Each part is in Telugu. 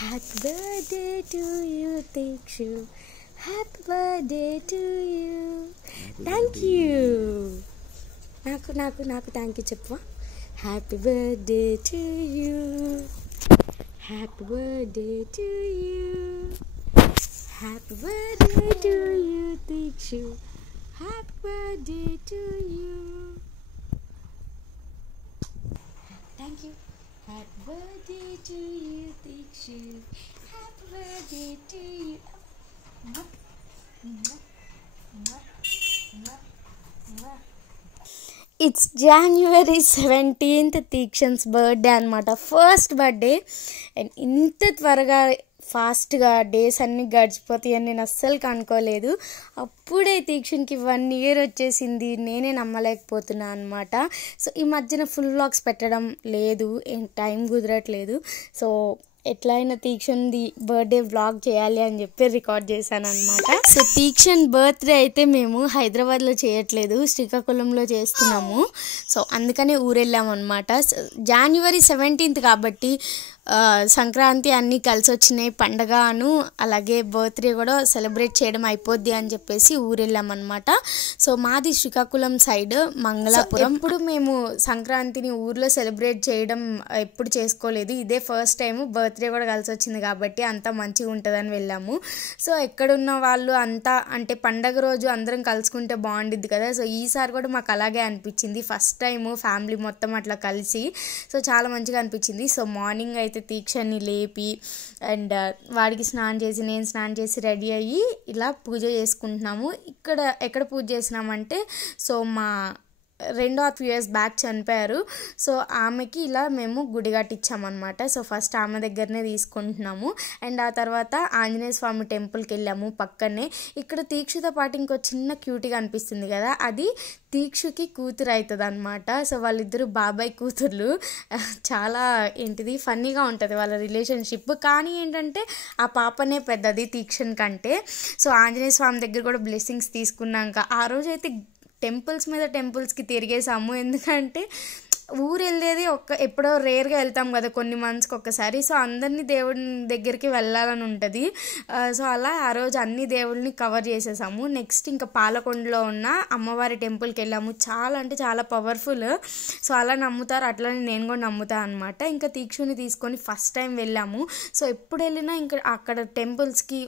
Happy birthday to you, Dikshu. Happy birthday to you. Thank you. నాకు thank you చెప్పవా? Happy birthday to you. Happy birthday to you. Happy birthday to you, Dikshu. Happy birthday to you. Thank you. Happy birthday to you, Dikshu. Happy birthday to you. It's January 17th, Dikshan's birthday అనమాట. First birthday. అండ్ ఇంత త్వరగా ఫాస్ట్గా డేస్ అన్నీ గడిచిపోతాయని నేను అస్సలు కనుక్కోలేదు. అప్పుడే దీక్షన్కి 1 year వచ్చేసింది. నేనే నమ్మలేకపోతున్నా అనమాట. సో ఈ మధ్యన ఫుల్ వ్లాగ్స్ పెట్టడం లేదు, ఏం టైం కుదరట్లేదు. సో ఎట్లయినా దీక్షన్ది బర్త్డే వ్లాగ్ చేయాలి అని చెప్పి రికార్డ్ చేశాను అనమాట. సో దీక్షన్ బర్త్డే అయితే మేము హైదరాబాద్లో చేయట్లేదు, శ్రీకాకుళంలో చేస్తున్నాము. సో అందుకనే ఊరెళ్ళాము అనమాట. January 17th కాబట్టి సంక్రాంతి అన్నీ కలిసి వచ్చినాయి, పండగను అలాగే బర్త్డే కూడా సెలబ్రేట్ చేయడం అయిపోద్ది అని చెప్పేసి ఊరెళ్ళామన్నమాట. సో మాది శ్రీకాకుళం సైడ్ మంగళాపురం. ఇప్పుడు మేము సంక్రాంతిని ఊర్లో సెలబ్రేట్ చేయడం ఎప్పుడు చేసుకోలేదు, ఇదే ఫస్ట్ టైం. బర్త్డే కూడా కలిసి వచ్చింది కాబట్టి అంతా మంచిగా ఉంటుందని వెళ్ళాము. సో ఎక్కడున్న వాళ్ళు అంతా అంటే పండగ రోజు అందరం కలుసుకుంటే బాగుండిద్ది కదా. సో ఈసారి కూడా మాకు అలాగే అనిపించింది, ఫస్ట్ టైము ఫ్యామిలీ మొత్తం అట్లా కలిసి. సో చాలా మంచిగా అనిపించింది. సో మార్నింగ్ అయితే దీక్షని లేపి అండ్ వాడికి స్నానం చేసి నేను స్నానం చేసి రెడీ అయ్యి ఇలా పూజ చేసుకుంటున్నాము. ఎక్కడ పూజ చేసినామంటే, సో మా 2 years బ్యాక్ చనిపోయారు. సో ఆమెకి ఇలా మేము గుడి కట్టించామన్నమాట. సో ఫస్ట్ ఆమె దగ్గరనే తీసుకుంటున్నాము. అండ్ ఆ తర్వాత ఆంజనేయ స్వామి టెంపుల్కి వెళ్ళాము పక్కనే. ఇక్కడ దీక్షతో పాటు ఇంకో చిన్న క్యూటీగా అనిపిస్తుంది కదా, అది దీక్షకి కూతురు అవుతుంది అనమాట. సో వాళ్ళిద్దరు బాబాయ్ కూతుర్లు. చాలా ఏంటిది ఫన్నీగా ఉంటుంది వాళ్ళ రిలేషన్షిప్. కానీ ఏంటంటే ఆ పాపనే పెద్దది దీక్షన్ కంటే. సో ఆంజనేయ స్వామి దగ్గర కూడా బ్లెస్సింగ్స్ తీసుకున్నాక ఆ రోజైతే టెంపుల్స్కి తిరిగేసాము. ఎందుకంటే ఊరు వెళ్ళేది ఎప్పుడో రేర్గా వెళ్తాం కదా, కొన్ని మంత్స్కి ఒక్కసారి. సో అందరినీ దేవుడి దగ్గరికి వెళ్ళాలని ఉంటుంది. సో అలా ఆ రోజు అన్ని దేవుళ్ళని కవర్ చేసేసాము. నెక్స్ట్ ఇంకా పాలకొండలో ఉన్న అమ్మవారి టెంపుల్కి వెళ్ళాము. చాలా అంటే చాలా పవర్ఫుల్. సో అలా నమ్ముతారు, అట్లనే నేను కూడా నమ్ముతాను అనమాట. ఇంకా దీక్షని తీసుకొని ఫస్ట్ టైం వెళ్ళాము. సో ఎప్పుడు వెళ్ళినా ఇంకా అక్కడ టెంపుల్స్కి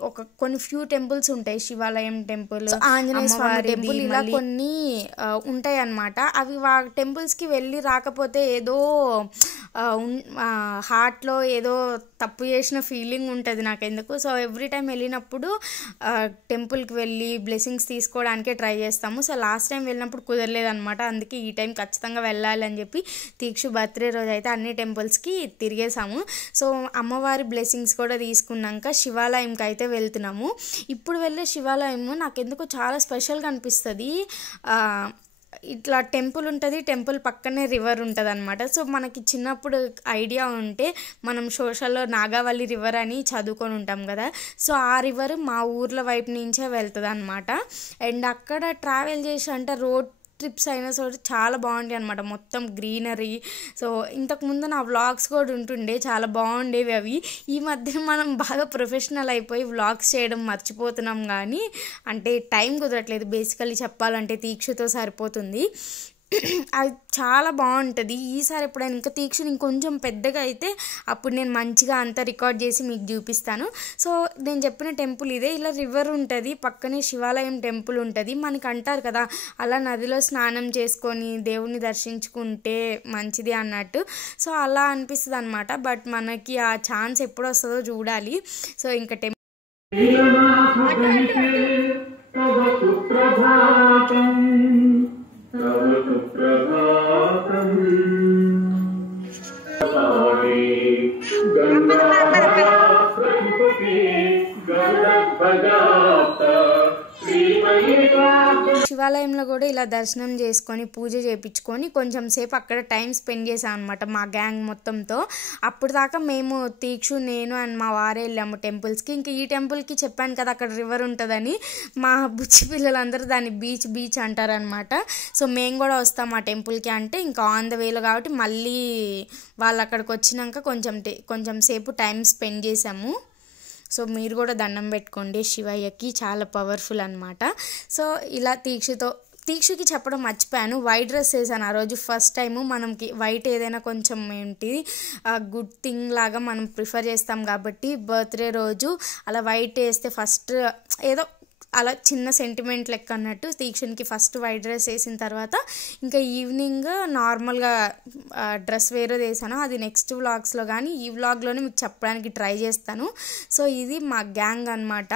కొన్ని ఫ్యూ టెంపుల్స్ ఉంటాయి, శివాలయం టెంపుల్, ఆంజనేయ స్వామి టెంపుల్, ఇలా కొన్ని ఉంటాయి అన్నమాట. అవి టెంపుల్స్కి వెళ్ళి రాకపోతే ఏదో హార్ట్లో ఏదో తప్పు చేసిన ఫీలింగ్ ఉంటుంది నాకు ఎందుకు. సో ఎవ్రీ టైం వెళ్ళినప్పుడు టెంపుల్కి వెళ్ళి బ్లెస్సింగ్స్ తీసుకోవడానికే ట్రై చేస్తాము. సో లాస్ట్ టైం వెళ్ళినప్పుడు కుదరలేదనమాట. అందుకే ఈ టైం ఖచ్చితంగా వెళ్ళాలి అని చెప్పి దీక్షు బర్త్డే రోజు అయితే అన్ని టెంపుల్స్కి తిరిగేసాము. సో అమ్మవారి బ్లెస్సింగ్స్ కూడా తీసుకున్నాక శివాలయంకి అయితే వెళ్తున్నాము. ఇప్పుడు వెళ్ళే శివాలయము నాకెందుకో చాలా స్పెషల్గా అనిపిస్తుంది. ఇట్లా టెంపుల్ ఉంటుంది, టెంపుల్ పక్కనే రివర్ ఉంటుంది అనమాట. సో మనకి చిన్నప్పుడు ఐడియా ఉంటే మనం సోషల్లో నాగావళి రివర్ అని చదువుకొని ఉంటాం కదా. సో ఆ రివర్ మా ఊర్ల వైపు నుంచే వెళ్తుంది అనమాట. అండ్ అక్కడ ట్రావెల్ చేసి అంటే రోడ్ ట్రిప్స్ అయినా సో చాలా బాగుంటాయి అనమాట, మొత్తం గ్రీనరీ. సో ఇంతకుముందు నా వ్లాగ్స్ కూడా ఉంటుండే, చాలా బాగుండేవి అవి. ఈ మధ్య మనం బాగా ప్రొఫెషనల్ అయిపోయి వ్లాగ్స్ చేయడం మర్చిపోతున్నాం, కానీ అంటే టైం కుదరట్లేదు. బేసికలీ చెప్పాలంటే దీక్షతో సరిపోతుంది. అది చాలా బాగుంటుంది. ఈసారి ఎప్పుడైనా ఇంకా దీక్షను ఇంకొంచెం పెద్దగా అయితే అప్పుడు నేను మంచిగా అంతా రికార్డ్ చేసి మీకు చూపిస్తాను. సో నేను చెప్పిన టెంపుల్ ఇదే, ఇలా రివర్ ఉంటుంది, పక్కనే శివాలయం టెంపుల్ ఉంటుంది. మనకి అంటారు కదా అలా నదిలో స్నానం చేసుకొని దేవుణ్ణి దర్శించుకుంటే మంచిది అన్నట్టు. సో అలా అనిపిస్తుంది అనమాట. బట్ మనకి ఆ ఛాన్స్ ఎప్పుడు వస్తుందో చూడాలి. సో ఇంకా శివాలయంలో కూడా ఇలా దర్శనం చేసుకొని పూజ చేయించుకొని కొంచెం సేపు అక్కడ టైం స్పెండ్ చేసాం అనమాట మా గ్యాంగ్ మొత్తంతో. అప్పుడు దాకా మేము తీక్షు, నేను అండ్ మా వారే వెళ్ళాము టెంపుల్స్కి. ఇంకా ఈ టెంపుల్కి చెప్పాను కదా అక్కడ రివర్ ఉంటుందని, మా బుచ్చి పిల్లలందరూ దాన్ని బీచ్ అంటారనమాట. సో మేము కూడా వస్తాం ఆ టెంపుల్కి అంటే ఇంకా ఆన్ ద వేలో కాబట్టి మళ్ళీ వాళ్ళు అక్కడికి వచ్చినాక కొంచెం సేపు టైం స్పెండ్ చేసాము. సో మీరు కూడా దండం పెట్టుకోండి శివయ్యకి, చాలా పవర్ఫుల్ అనమాట. సో ఇలా తీక్షుకి చెప్పడం మర్చిపోయాను, వైట్ డ్రెస్ వేసాను ఆ రోజు ఫస్ట్ టైము. మనకి వైట్ ఏదైనా కొంచెం గుడ్ థింగ్ లాగా మనం ప్రిఫర్ చేస్తాం కాబట్టి బర్త్డే రోజు అలా వైట్ వేస్తే ఫస్ట్ ఏదో అలా చిన్న సెంటిమెంట్ లెక్క అన్నట్టు తీక్షణకి ఫస్ట్ వైట్ డ్రెస్ వేసిన తర్వాత ఇంకా ఈవినింగ్ నార్మల్గా డ్రెస్ వేరే వేసాను. అది నెక్స్ట్ వ్లాగ్స్లో కానీ ఈ వ్లాగ్లోనే మీకు చెప్పడానికి ట్రై చేస్తాను. సో ఇది మా గ్యాంగ్ అనమాట,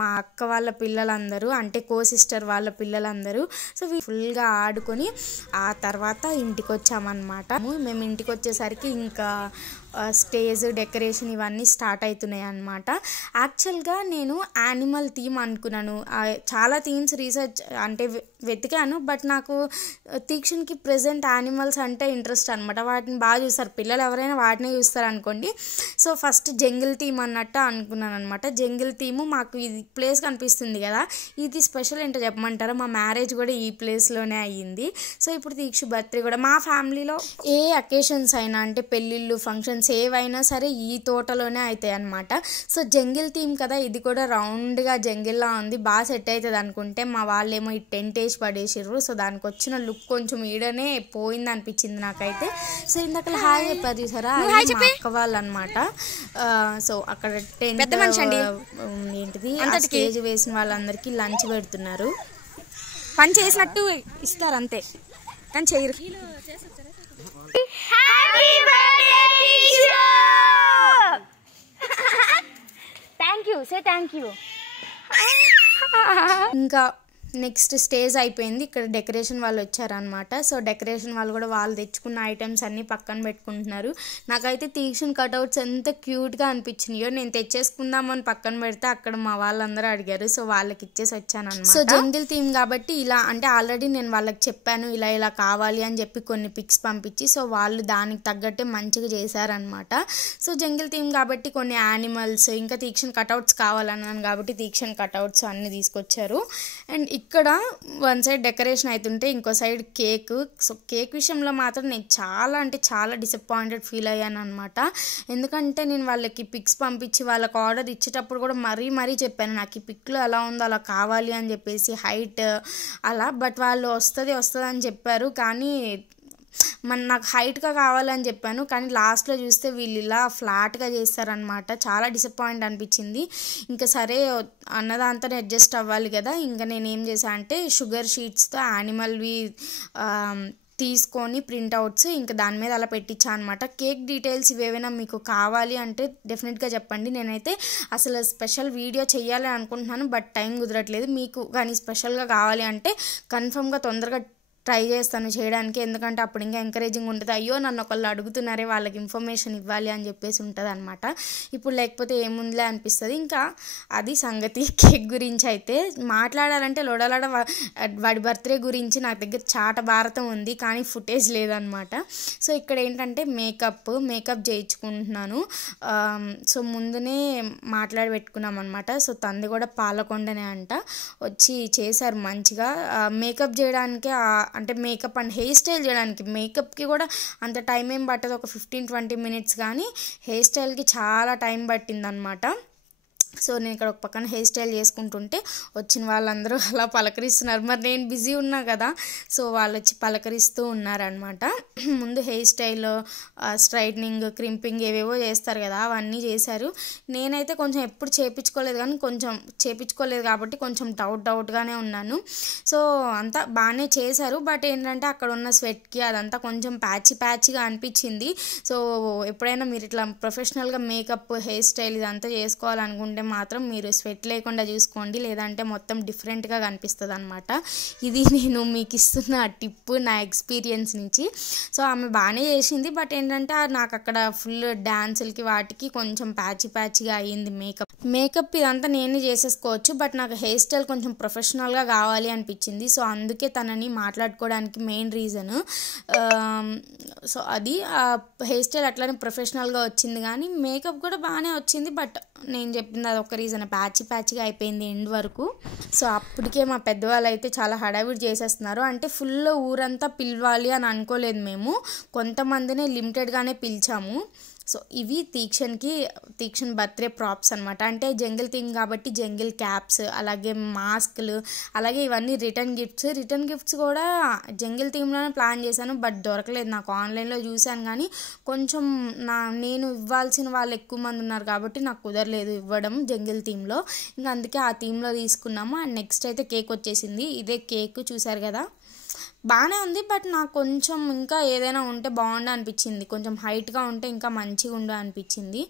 మా అక్క వాళ్ళ పిల్లలందరూ అంటే సిస్టర్ వాళ్ళ పిల్లలందరూ. సో ఫుల్గా ఆడుకొని ఆ తర్వాత ఇంటికి వచ్చామన్నమాట. మేము ఇంటికి వచ్చేసరికి ఇంకా స్టేజ్ డెకరేషన్ ఇవన్నీ స్టార్ట్ అవుతున్నాయి అన్నమాట. యాక్చువల్గా నేను యానిమల్ థీమ్ అనుకున్నాను, చాలా థీమ్స్ రీసెర్చ్ అంటే వెతికాను, బట్ నాకు తీక్షణకి ప్రెజెంట్ యానిమల్స్ అంటే ఇంట్రెస్ట్ అనమాట. వాటిని బాగా చూస్తారు పిల్లలు, ఎవరైనా వాటినే చూస్తారు అనుకోండి. సో ఫస్ట్ జంగిల్ థీమ్ అన్నట్టు అనుకున్నాను అనమాట. జంగిల్ థీము మాకు ఇది ప్లేస్ కనిపిస్తుంది కదా, ఇది స్పెషల్ ఏంటో చెప్పమంటారా, మా మ్యారేజ్ కూడా ఈ ప్లేస్లోనే అయ్యింది. సో ఇప్పుడు తీక్షు బర్త్డే కూడా మా ఫ్యామిలీలో ఏ అకేషన్స్ అయినా అంటే పెళ్ళిళ్ళు ఫంక్షన్స్ ఏవైనా సరే ఈ తోటలోనే అవుతాయి అనమాట. సో జంగిల్ థీమ్ కదా, ఇది కూడా రౌండ్గా జంగిల్లా ఉంది, బాగా సెట్ అవుతుంది అనుకుంటే మా వాళ్ళేమో ఈ టెంట్ వేసి పడేసిర్రు. సో దానికి వచ్చిన లుక్ కొంచెం ఈడనే పోయింది అనిపించింది నాకైతే. సో ఇందాక హాయ్ చెప్పారు చూసారా, మా అక్క వాళ్ళు అనమాట. సో అక్కడ టెంట్ ఏంటిది స్టేజ్ వేసిన వాళ్ళందరికీ లంచ్ పెడుతున్నారు. పని చేసినట్టు ఇస్తారు అంతే కానీ చేయరు. Thank you. ఇంకా నెక్స్ట్ స్టేజ్ అయిపోయింది, ఇక్కడ డెకరేషన్ వాళ్ళు వచ్చారనమాట. సో డెకరేషన్ వాళ్ళు కూడా వాళ్ళు తెచ్చుకున్న ఐటమ్స్ అన్నీ పక్కన పెట్టుకుంటున్నారు. నాకైతే తీక్షణ కట్అవుట్స్ ఎంత క్యూట్గా అనిపించినాయో, నేను తెచ్చేసుకుందామని పక్కన పెడితే అక్కడ మా వాళ్ళందరూ అడిగారు, సో వాళ్ళకి ఇచ్చేసి వచ్చాను అనమాట. సో జంగిల్ థీమ్ కాబట్టి ఇలా అంటే ఆల్రెడీ నేను వాళ్ళకి చెప్పాను ఇలా కావాలి అని చెప్పి కొన్ని పిక్స్ పంపించి, సో వాళ్ళు దానికి తగ్గట్టే మంచిగా చేశారనమాట. సో జంగిల్ థీమ్ కాబట్టి కొన్ని యానిమల్స్ ఇంకా తీక్షణ కట్అవుట్స్ కావాలన్నాను కాబట్టి తీక్షణ కట్అవుట్స్ అన్నీ తీసుకొచ్చారు. అండ్ ఇక్కడ వన్ సైడ్ డెకరేషన్ అవుతుంటే ఇంకో సైడ్ కేక్. సో కేక్ విషయంలో మాత్రం నేను చాలా డిసప్పాయింటెడ్ ఫీల్ అయ్యాను అనమాట. ఎందుకంటే నేను వాళ్ళకి పిక్స్ పంపించి వాళ్ళకి ఆర్డర్ ఇచ్చేటప్పుడు కూడా మరీ చెప్పాను నాకు ఈ పిక్లో ఎలా ఉందో అలా కావాలి అని చెప్పేసి, హైట్ అలా. బట్ వాళ్ళు వస్తుంది అని చెప్పారు, కానీ నాకు హైట్గా కావాలని చెప్పాను, కానీ లాస్ట్లో చూస్తే వీళ్ళు ఇలా ఫ్లాట్గా చేస్తారనమాట. చాలా డిసప్పాయింట్ అనిపించింది. ఇంకా సరే అన్నదాంతో అడ్జస్ట్ అవ్వాలి కదా, ఇంకా నేను ఏం చేశాను అంటే షుగర్ షీట్స్తో యానిమల్వి తీసుకొని ప్రింట్అవుట్స్ ఇంకా దాని మీద అలా పెట్టించా అనమాట. కేక్ డీటెయిల్స్ ఇవేమైనా మీకు కావాలి అంటే డెఫినెట్గా చెప్పండి. నేనైతే అసలు స్పెషల్ వీడియో చేయాలి అనుకుంటున్నాను, బట్ టైం కుదరట్లేదు. మీకు కానీ స్పెషల్గా కావాలి అంటే కన్ఫర్మ్గా తొందరగా ట్రై చేస్తాను చేయడానికి, ఎందుకంటే అప్పుడు ఇంకా ఎంకరేజింగ్ ఉంటుంది. అయ్యో నన్ను ఒకళ్ళు అడుగుతున్నారే, వాళ్ళకి ఇన్ఫర్మేషన్ ఇవ్వాలి అని చెప్పేసి ఉంటుంది అనమాట. ఇప్పుడు లేకపోతే ఏముందిలే అనిపిస్తుంది. ఇంకా అది సంగతి. కేక్ గురించి అయితే మాట్లాడాలంటే లొడలడ వాడి బర్త్డే గురించి నా దగ్గర చాట భారతం ఉంది, కానీ ఫుటేజ్ లేదనమాట. సో ఇక్కడ ఏంటంటే మేకప్ చేయించుకుంటున్నాను. సో ముందునే మాట్లాడి పెట్టుకున్నాం అనమాట. సో తంది కూడా పాలకొండనే అంట, వచ్చి చేశారు మంచిగా. మేకప్ చేయడానికి అంటే మేకప్ అండ్ హెయిర్ స్టైల్ చేయడానికి, మేకప్కి కూడా అంత టైం ఏం పట్టదు, ఒక 15-20 మినిట్స్, కానీ హెయిర్ స్టైల్కి చాలా టైం పట్టిందనమాట. సో నేను ఇక్కడ ఒక పక్కన హెయిర్ స్టైల్ చేసుకుంటుంటే వచ్చిన వాళ్ళందరూ అలా పలకరిస్తున్నారు. మరి నేను బిజీ ఉన్నా కదా, సో వాళ్ళు వచ్చి పలకరిస్తూ ఉన్నారనమాట. ముందు హెయిర్ స్టైల్, స్ట్రైట్నింగ్, క్రింపింగ్ ఏవేవో చేస్తారు కదా, అవన్నీ చేశారు. నేనైతే కొంచెం ఎప్పుడు చేయించుకోలేదు, కానీ కొంచెం చేయించుకోలేదు కాబట్టి కొంచెం డౌట్గానే ఉన్నాను. సో అంతా బాగానే చేశారు, బట్ ఏంటంటే అక్కడ ఉన్న స్వెట్కి అదంతా కొంచెం ప్యాచీగా అనిపించింది. సో ఎప్పుడైనా మీరు ఇట్లా ప్రొఫెషనల్గా మేకప్, హెయిర్ స్టైల్ ఇదంతా చేసుకోవాలనుకుంటే అనుకుంటే మాత్రం మీరు స్వెట్ లేకుండా చూసుకోండి, లేదంటే మొత్తం డిఫరెంట్గా కనిపిస్తుంది అనమాట. ఇది నేను మీకు ఇస్తున్న టిప్ నా ఎక్స్పీరియన్స్ నుంచి. సో ఆమె బాగానే చేసింది, బట్ ఏంటంటే నాకు అక్కడ ఫుల్ డ్యాన్సులకి వాటికి కొంచెం ప్యాచిగా అయ్యింది మేకప్ ఇదంతా నేనే చేసేసుకోవచ్చు, బట్ నాకు హెయిర్ స్టైల్ కొంచెం ప్రొఫెషనల్గా కావాలి అనిపించింది. సో అందుకే తనని మాట్లాడుకోవడానికి మెయిన్ రీజన్. సో అది హెయిర్ స్టైల్ అట్లానే ప్రొఫెషనల్గా వచ్చింది, కానీ మేకప్ కూడా బాగానే వచ్చింది. బట్ నేను చెప్పింది అది ఒక రీజన్, ప్యాచిగా అయిపోయింది ఎండ్ వరకు. సో అప్పటికే మా పెద్దవాళ్ళు అయితే చాలా హడావిడి చేసేస్తున్నారు. అంటే ఫుల్ ఊరంతా పిలవాలి అని అనుకోలేదు మేము, కొంతమందినే లిమిటెడ్గానే పిలిచాము. సో ఇవి తీక్షణ్ బర్త్డే ప్రాప్స్ అనమాట. అంటే జంగిల్ థీమ్ కాబట్టి జంగిల్ క్యాప్స్, అలాగే మాస్క్లు, అలాగే ఇవన్నీ రిటర్న్ గిఫ్ట్స్ కూడా జంగిల్ థీమ్లోనే ప్లాన్ చేశాను, బట్ దొరకలేదు నాకు. ఆన్లైన్లో చూశాను కానీ కొంచెం నేను ఇవ్వాల్సిన వాళ్ళు ఎక్కువ మంది ఉన్నారు కాబట్టి నాకు కుదరలేదు ఇవ్వడం జంగిల్ థీమ్లో. ఇంకా అందుకే ఆ థీమ్లో తీసుకున్నాము. అండ్ నెక్స్ట్ అయితే కేక్ వచ్చేసింది. ఇదే కేక్ చూసారు కదా, బాగానే ఉంది, బట్ నాకు కొంచెం ఇంకా ఏదైనా ఉంటే బాగుండు అనిపించింది, కొంచెం హైట్గా ఉంటే ఇంకా మంచిగా ఉండు అనిపించింది.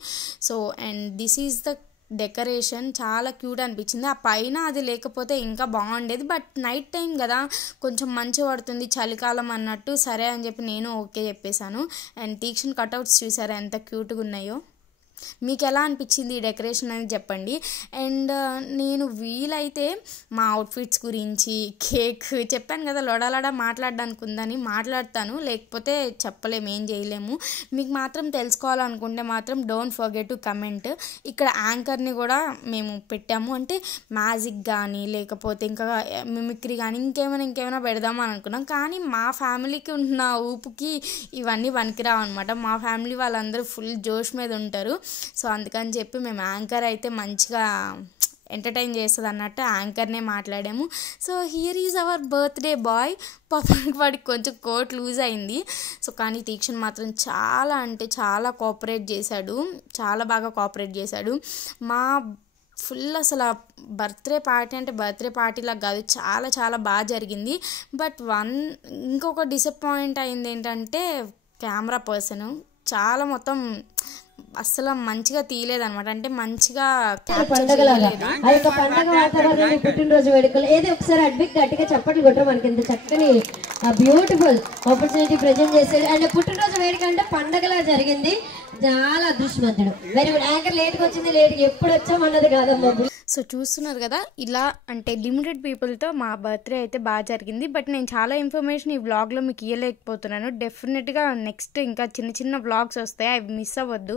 So and this is the decoration, చాలా క్యూట్ అనిపించింది. ఆ పైన అది లేకపోతే ఇంకా బాగుండేది, బట్ నైట్ టైం కదా కొంచెం మంచి పడుతుంది, చలికాలం అన్నట్టు సరే అని చెప్పి నేను ఓకే చెప్పేశాను. అండ్ తీక్షణ్ కట్అవుట్స్ చూసారా ఎంత క్యూట్గా ఉన్నాయో. మీకు ఎలా అనిపించింది ఈ డెకరేషన్ అని చెప్పండి. అండ్ నేను వీలైతే మా అవుట్ఫిట్స్ గురించి, కేక్ చెప్పాను కదా లొడలడా మాట్లాడడానికి ఉందని మాట్లాడతాను, లేకపోతే చెప్పలేము, ఏం చేయలేము. మీకు మాత్రం తెలుసుకోవాలనుకుంటే మాత్రం డోంట్ ఫర్గెట్ టు కమెంట్. ఇక్కడ యాంకర్ని కూడా మేము పెట్టాము, అంటే మ్యాజిక్ కానీ లేకపోతే ఇంకా మిమిక్రీ కానీ ఇంకేమైనా పెడదామని అనుకున్నాం, కానీ మా ఫ్యామిలీకి ఉన్న ఊపుకి ఇవన్నీ పనికిరావు అనమాట. మా ఫ్యామిలీ వాళ్ళందరూ ఫుల్ జోష్ మీద ఉంటారు. సో అందుకని చెప్పి మేము యాంకర్ అయితే మంచిగా ఎంటర్టైన్ చేస్తుంది అన్నట్టు యాంకర్నే మాట్లాడాము. So here is our birthday boy. పాపానికి వాడికి కొంచెం కోట్ లూజ్ అయింది. సో కానీ తీక్షణ్ మాత్రం చాలా అంటే చాలా కోఆపరేట్ చేశాడు, చాలా బాగా కోఆపరేట్ చేశాడు. మా ఫుల్ అసలు బర్త్డే పార్టీ అంటే బర్త్డే పార్టీలా కాదు, చాలా బాగా జరిగింది. బట్ ఇంకొక డిసప్పాయింట్ అయింది ఏంటంటే కెమెరా పర్సన్ చాలా మొత్తం అసలు మంచిగా తీయలేదన్నమాట, అంటే మంచిగా పుట్టినరోజు వేడుకలు ఏదో ఒకసారి అడ్మిట్ గట్టిగా చప్పట్లు కొట్టరు, మనకి ఇంత చక్కని బ్యూటిఫుల్ ఆపర్చునిటీ ప్రెజెంట్ చేశాడు. అండ్ పుట్టినరోజు వేడుక అంటే పండగలా జరిగింది, చాలా అదృష్టవంతుడు. Very good. యాంకర్ లేట్గా వచ్చింది, లేట్గా ఎప్పుడు వచ్చామన్నది కాదమ్మా. సో చూస్తున్నారు కదా, ఇలా అంటే లిమిటెడ్ పీపుల్తో మా బర్త్డే అయితే బాగా జరిగింది. బట్ నేను చాలా ఇన్ఫర్మేషన్ ఈ వ్లాగ్లో మీకు ఇవ్వలేకపోతున్నాను. డెఫినెట్గా నెక్స్ట్ ఇంకా చిన్న వ్లాగ్స్ వస్తాయి, అవి మిస్ అవ్వద్దు.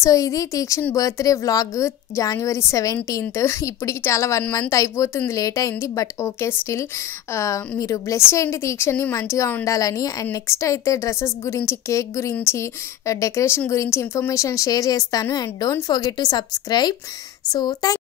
సో ఇది తీక్షణ్ బర్త్డే వ్లాగ్ January 17th. ఇప్పటికి చాలా 1 month అయిపోతుంది, లేట్ అయింది. బట్ ఓకే, స్టిల్ మీరు బ్లెస్ చేయండి తీక్షణ్ని మంచిగా ఉండాలని. అండ్ నెక్స్ట్ అయితే డ్రెస్సెస్ గురించి, కేక్ గురించి, డెకరేషన్ గురించి ఇన్ఫర్మేషన్ షేర్ చేస్తాను. And don't forget to subscribe. So thank